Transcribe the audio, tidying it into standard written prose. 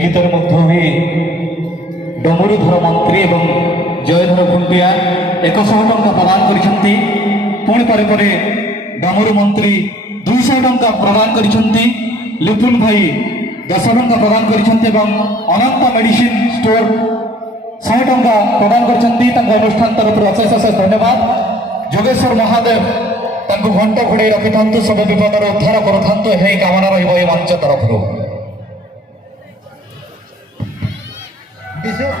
गीतर मध्य डमरुधर मंत्री एवं जयधर खुंटिया 100 टंका प्रदान करिसेंती। पुणी परे परे डमरू मंत्री 200 टंका प्रदान करिसेंती। लिपुन भाई 10 टंका प्रदान करिसेंती एवं अनंत मेडिसिन स्टोर 100 टंका प्रदान करिसेंती। तांको अनुष्ठान तरफ अशेष अशेष धन्यवाद। जोगेश्वर महादेव तांको घंटा घोड़े रखि थांतु, सब विपदर उद्धार करथांतु, हे कामना रहिबो ए मंच तरफ। विशेष